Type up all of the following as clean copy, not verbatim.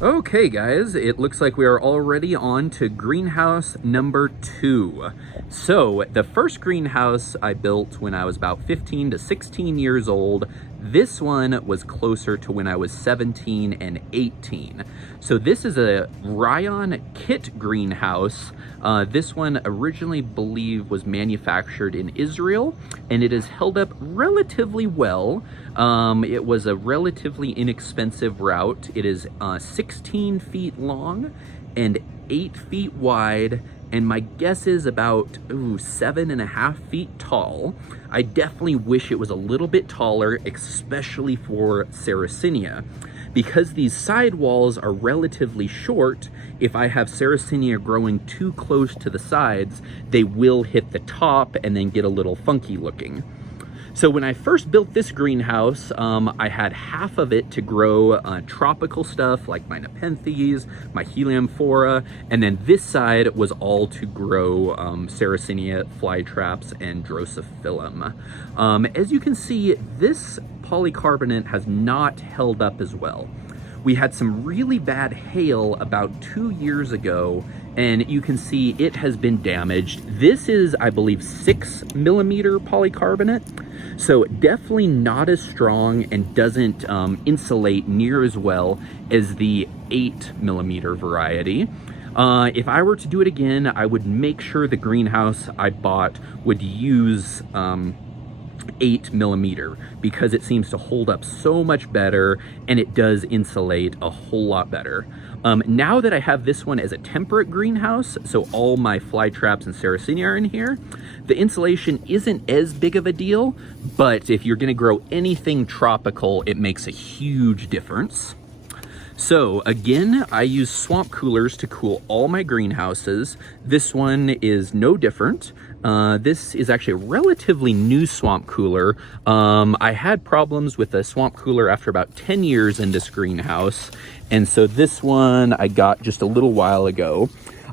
Okay guys, it looks like we are already on to greenhouse number 2. So the first greenhouse I built when I was about 15 to 16 years old. This one was closer to when I was 17 and 18. So this is a Rayon kit greenhouse. This one originally believe was manufactured in Israel, and it has held up relatively well. It was a relatively inexpensive route. It is 16 feet long and 8 feet wide, and my guess is about 7.5 feet tall. I definitely wish it was a little bit taller, especially for Sarracenia. Because these side walls are relatively short, if I have Sarracenia growing too close to the sides, they will hit the top and then get a little funky looking. So when I first built this greenhouse, I had half of it to grow tropical stuff like my Nepenthes, my Helianthera, and then this side was all to grow Sarracenia, flytraps, and Drosophilum. As you can see, this polycarbonate has not held up as well. We had some really bad hail about 2 years ago, and you can see it has been damaged. This is, I believe, 6mm polycarbonate. So definitely not as strong and doesn't insulate near as well as the 8mm variety. If I were to do it again, I would make sure the greenhouse I bought would use 8mm because it seems to hold up so much better and it does insulate a whole lot better. Now that I have this one as a temperate greenhouse, so all my flytraps and Sarracenia are in here, the insulation isn't as big of a deal, but if you're gonna grow anything tropical, it makes a huge difference. So again, I use swamp coolers to cool all my greenhouses. This one is no different. This is actually a relatively new swamp cooler. I had problems with a swamp cooler after about 10 years in this greenhouse. And so this one I got just a little while ago.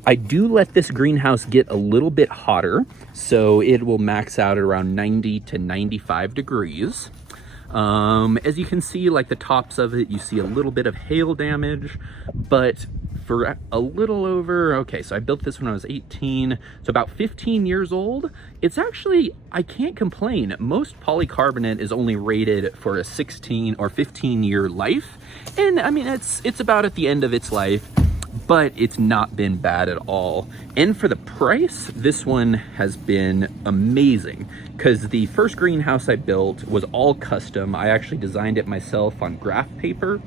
I do let this greenhouse get a little bit hotter, so it will max out at around 90 to 95 degrees. As you can see, like the tops of it, you see a little bit of hail damage, but for a little over, okay, so I built this when I was 18, so about 15 years old. It's actually, I can't complain. Most polycarbonate is only rated for a 16 or 15 year life. And I mean, it's about at the end of its life, but it's not been bad at all. And for the price, this one has been amazing because the first greenhouse I built was all custom. I actually designed it myself on graph paper.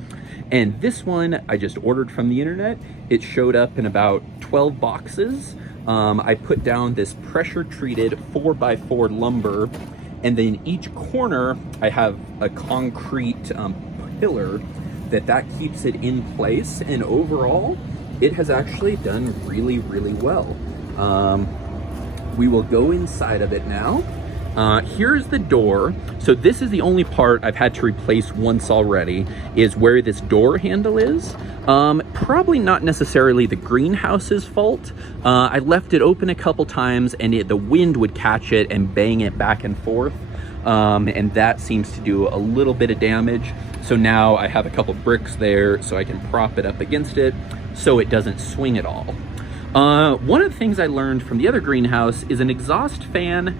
And this one I just ordered from the internet. It showed up in about 12 boxes. I put down this pressure treated 4x4 lumber, and then each corner I have a concrete pillar that keeps it in place. And overall, it has actually done really, really well. We will go inside of it now. Here's the door. So this is the only part I've had to replace once already, is where this door handle is. Probably not necessarily the greenhouse's fault. I left it open a couple times and the wind would catch it and bang it back and forth. And that seems to do a little bit of damage. So now I have a couple bricks there so I can prop it up against it so it doesn't swing at all. One of the things I learned from the other greenhouse is an exhaust fan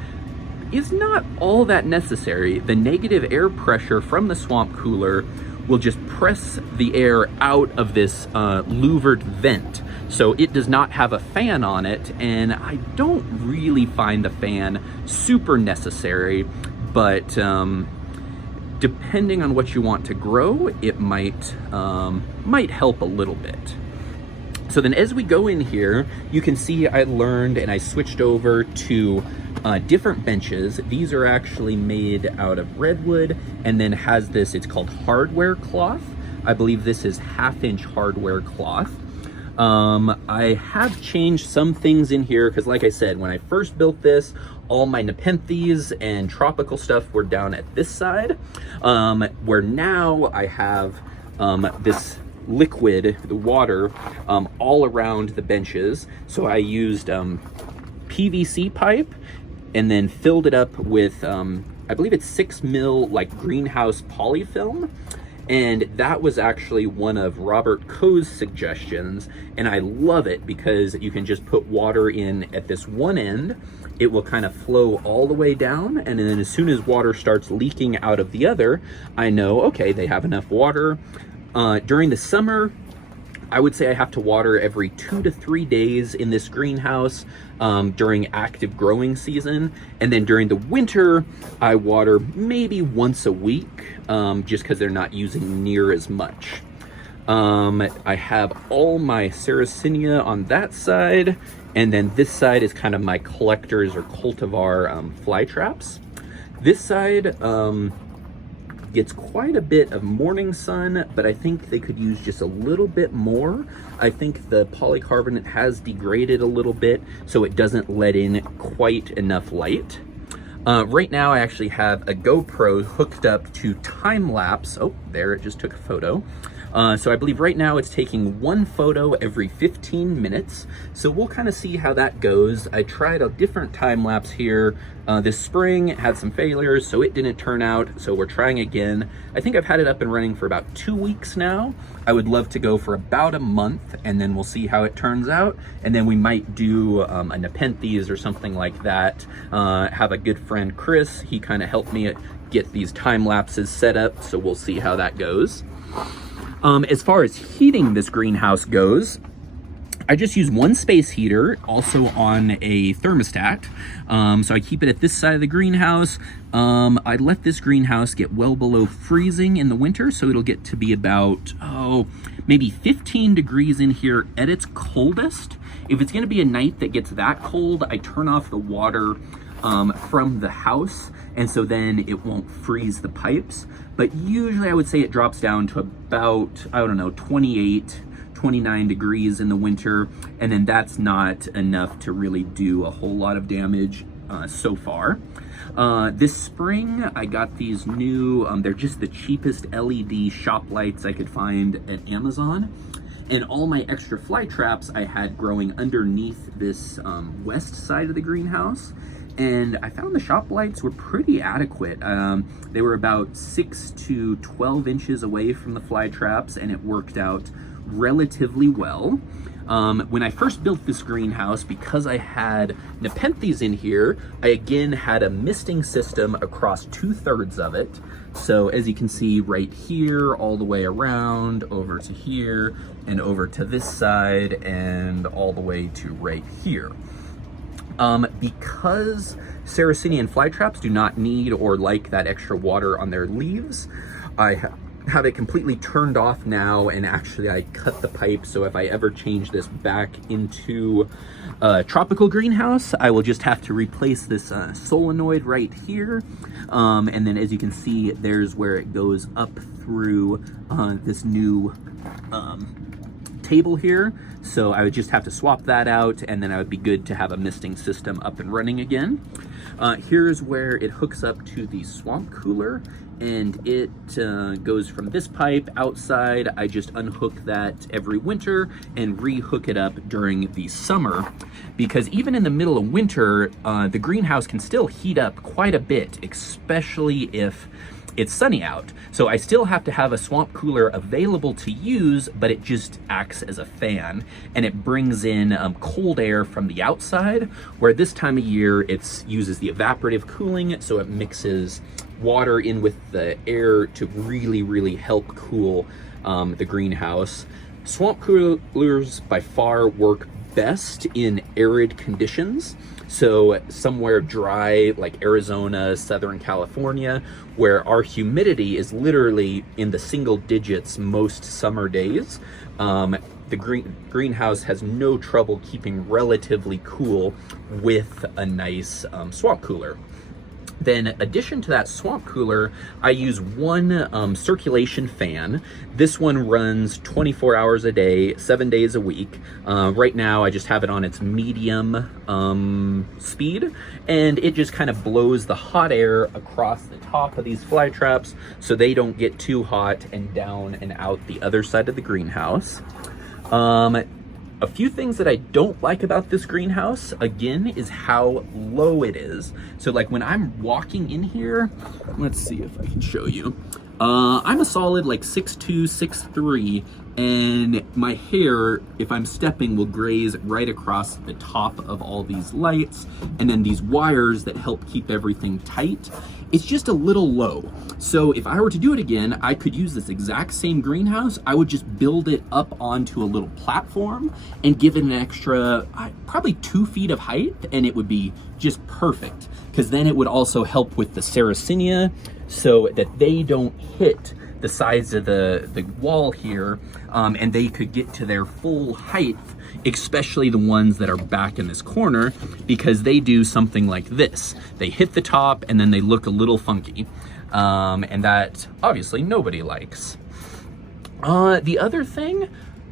is not all that necessary. The negative air pressure from the swamp cooler will just press the air out of this louvered vent. So it does not have a fan on it, and I don't really find the fan super necessary, but depending on what you want to grow, it might help a little bit. So then as we go in here, you can see I learned and I switched over to different benches. These are actually made out of redwood and then has this, it's called hardware cloth. I believe this is 1/2-inch hardware cloth. I have changed some things in here because like I said, when I first built this, all my Nepenthes and tropical stuff were down at this side, where now I have this liquid, the water, all around the benches. So I used PVC pipe and then filled it up with, I believe it's 6 mil like greenhouse polyfilm. And that was actually one of Robert Coe's suggestions, and I love it because you can just put water in at this one end. It will kind of flow all the way down, and then as soon as water starts leaking out of the other, I know, okay, they have enough water. During the summer, I would say I have to water every 2 to 3 days in this greenhouse during active growing season. And then during the winter, I water maybe once a week just because they're not using near as much. I have all my Sarracenia on that side. And then this side is kind of my collectors or cultivar fly traps. This side gets quite a bit of morning sun, but I think they could use just a little bit more. I think the polycarbonate has degraded a little bit, so it doesn't let in quite enough light. Right now I actually have a GoPro hooked up to time lapse. Oh, there, it just took a photo. So I believe right now it's taking one photo every 15 minutes. So we'll kind of see how that goes. I tried a different time lapse here this spring. It had some failures, so it didn't turn out. So we're trying again. I think I've had it up and running for about 2 weeks now. I would love to go for about a month, and then we'll see how it turns out. And then we might do a Nepenthes or something like that. Have a good friend, Chris. He kind of helped me get these time lapses set up. So we'll see how that goes. As far as heating this greenhouse goes, I just use one space heater, also on a thermostat. So I keep it at this side of the greenhouse. I let this greenhouse get well below freezing in the winter, so it'll get to be about, maybe 15 degrees in here at its coldest. If it's gonna be a night that gets that cold, I turn off the water from the house, and so then it won't freeze the pipes. But usually I would say it drops down to about, 28, 29 degrees in the winter, and then that's not enough to really do a whole lot of damage so far. This spring I got these new, they're just the cheapest LED shop lights I could find at Amazon. And all my extra fly traps I had growing underneath this west side of the greenhouse. And I found the shop lights were pretty adequate. They were about 6 to 12 inches away from the fly traps, and it worked out relatively well. When I first built this greenhouse, because I had Nepenthes in here, I again had a misting system across 2/3 of it. So as you can see right here, all the way around, over to here, and over to this side, and all the way to right here. Because Sarracenian fly traps do not need or like that extra water on their leaves, I have it completely turned off now, and actually I cut the pipe, so if I ever change this back into a tropical greenhouse, I will just have to replace this solenoid right here. And then as you can see, there's where it goes up through this new table here. So I would just have to swap that out, and then I would be good to have a misting system up and running again. Here's where it hooks up to the swamp cooler, and it goes from this pipe outside. I just unhook that every winter and rehook it up during the summer, because even in the middle of winter, the greenhouse can still heat up quite a bit, especially if it's sunny out. So I still have to have a swamp cooler available to use, but it just acts as a fan, and it brings in cold air from the outside, where this time of year it uses the evaporative cooling, so it mixes water in with the air to really, really help cool the greenhouse. Swamp coolers by far work best in arid conditions. So somewhere dry like Arizona, Southern California, where our humidity is literally in the single digits most summer days, the greenhouse has no trouble keeping relatively cool with a nice swamp cooler. Then, in addition to that swamp cooler, I use one circulation fan. This one runs 24 hours a day, 7 days a week. Right now, I just have it on its medium speed, and it just kind of blows the hot air across the top of these fly traps so they don't get too hot and down and out the other side of the greenhouse. A few things that I don't like about this greenhouse, again, is how low it is. So like when I'm walking in here, let's see if I can show you. I'm a solid like 6'2", 6'3", and my hair, if I'm stepping, will graze right across the top of all these lights, and then these wires that help keep everything tight. It's just a little low. So if I were to do it again, I could use this exact same greenhouse. I would just build it up onto a little platform and give it an extra, probably 2 feet of height, and it would be just perfect. Because then it would also help with the Sarracenia so that they don't hit the sides of the wall here, and they could get to their full height, especially the ones that are back in this corner, because they do something like this. They hit the top and then they look a little funky, and that obviously nobody likes. The other thing,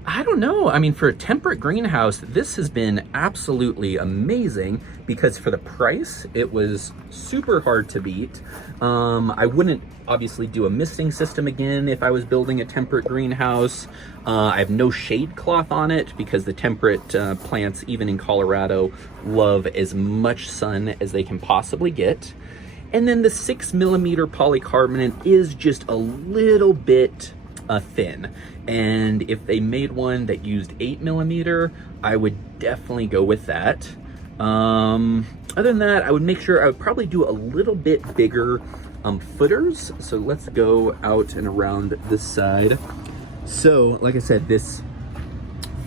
I don't know. I mean, for a temperate greenhouse, this has been absolutely amazing because for the price, it was super hard to beat. I wouldn't obviously do a misting system again if I was building a temperate greenhouse. I have no shade cloth on it because the temperate plants, even in Colorado, love as much sun as they can possibly get. And then the 6mm polycarbonate is just a little bit thin, and if they made one that used 8mm, I would definitely go with that. Other than that, I would make sure I would probably do a little bit bigger footers. So let's go out and around this side. So like I said, this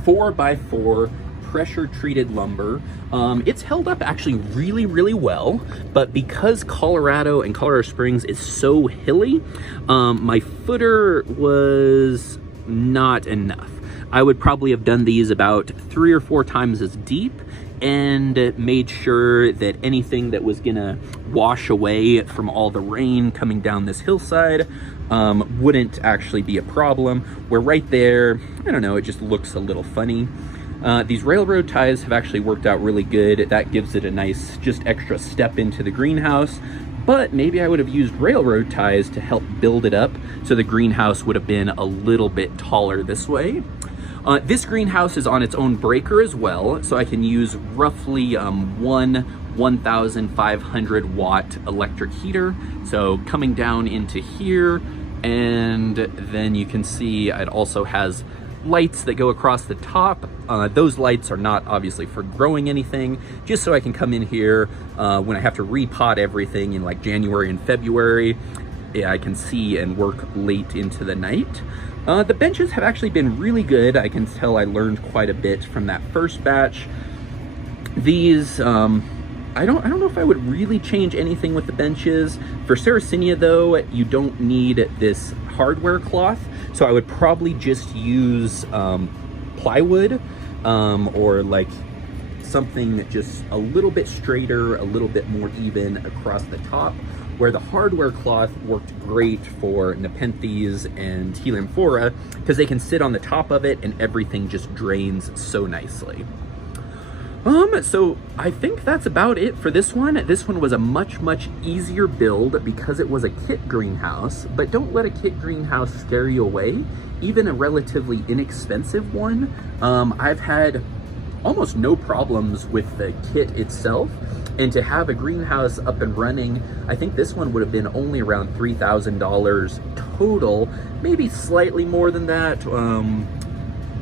4x4 pressure treated lumber, it's held up actually really, really well, but because Colorado and Colorado Springs is so hilly, my footer was not enough. I would probably have done these about 3 or 4 times as deep and made sure that anything that was gonna wash away from all the rain coming down this hillside wouldn't actually be a problem. Where right there, I don't know, it just looks a little funny. These railroad ties have actually worked out really good. That gives it a nice, just extra step into the greenhouse. But maybe I would have used railroad ties to help build it up so the greenhouse would have been a little bit taller this way. This greenhouse is on its own breaker as well, so I can use roughly one 1,500 watt electric heater. So coming down into here, and then you can see it also has lights that go across the top. Those lights are not obviously for growing anything, just so I can come in here when I have to repot everything in like January and February. I can see and work late into the night. The benches have actually been really good. I can tell I learned quite a bit from that first batch. These, I don't know if I would really change anything with the benches. For Sarracenia though, you don't need this hardware cloth, so I would probably just use plywood or like something just a little bit straighter, a little bit more even across the top, where the hardware cloth worked great for Nepenthes and Helianthera because they can sit on the top of it and everything just drains so nicely. So I think that's about it for this one. This one was a much easier build because it was a kit greenhouse, but don't let a kit greenhouse scare you away. Even a relatively inexpensive one, I've had almost no problems with the kit itself. And to have a greenhouse up and running, I think this one would have been only around $3,000 total, maybe slightly more than that.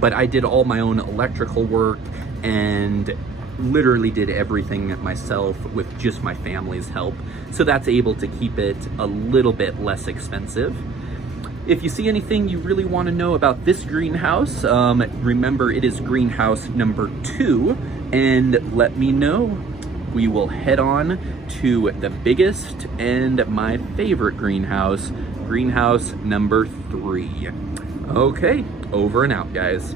But I did all my own electrical work and literally did everything myself with just my family's help. So that's able to keep it a little bit less expensive. If you see anything you really want to know about this greenhouse, remember it is greenhouse number 2, and let me know. We will head on to the biggest and my favorite greenhouse, greenhouse number 3. Okay, over and out, guys.